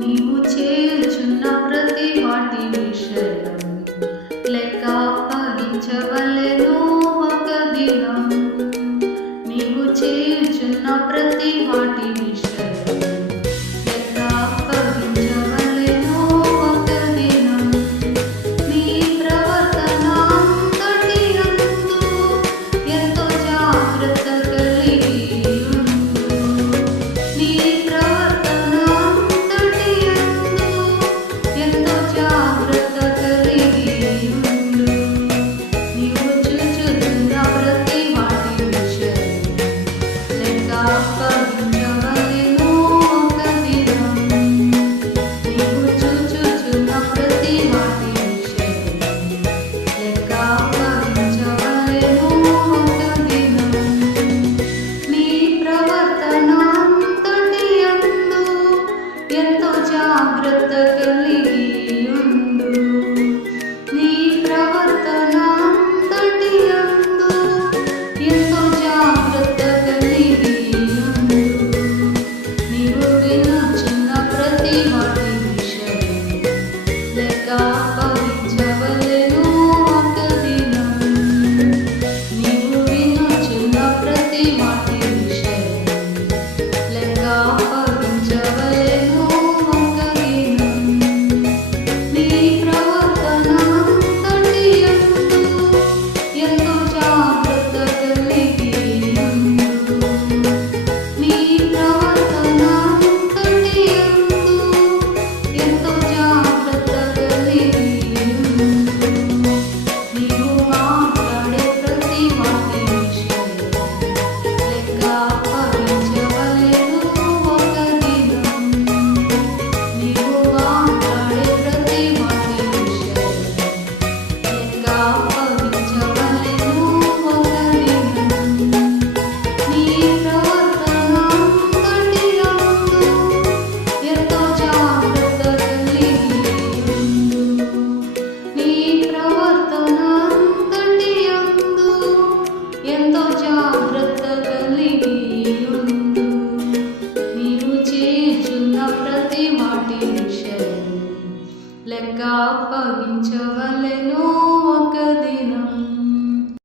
నీవు చేయుచున్న ప్రతి వాటి విషయం లెక్క అప్పగించవలెను ఒక దినం. నీవు చేయుచున్న ప్రతి వాటి విషయం లెక్క అప్పగించవలెను ఒక దినం. నీ ప్రవర్తన అంతటి యందు ఎంతో జాగ్రత్త కలిగి ఉండు. నీ ప్రవర్తన అంతటి యందు ఎంతో జాగ్రత్త కలిగి ఉండు. నీవు చూచుచున్న ప్రతి వాటి విషయం లెక్క అప్పగించవలెను ఒక దినం. నీవు చూచుచున్న ప్రతి వాటి విషయం లెక్క అప్పగించవలెను ఒక దినం. నీ ప్రవర్తన అంతటి యందు ఎంతో జాగ్రత్త కలిగి ఉండు. నీ ప్రవర్తన అంతటి యందు ఎంతో జాగ్రత్త కలిగి ఉండు. నీవు వినుచున్న ప్రతి వాటి విషయం లెక్క అప్పగించవలెను ఒక దినం. నీవు వినుచున్న ప్రతి వాటి విషయం లెక్క అప్పగించవలెను ఒక దినం. నీ ప్రవర్తన అంతటి యందు ఎంతో జాగ్రత్త కలిగి ఉండు. నీ ప్రవర్తన అంతటి యందు ఎంతో జాగ్రత్త కలిగి ఉండు. నీవు మాట్లాడే ప్రతి వాటి విషయం లెక్క అప్పగించవలెను ఒక దినం. నీవు మాట్లాడే ప్రతి వాటి విషయం లెక్క అప్పగించవలెను ఒక దినం. నీ ప్రవర్తన అంతటి యందు ఎంతో జాగ్రత్త కలిగి ఉండు. నీ ప్రవర్తన అంతటి యందు ఎంతో జాగ్రత్త కలిగి ఉండు. నీవు చేయుచున్న ప్రతి వాటి విషయం లెక్క అప్పగించవలెను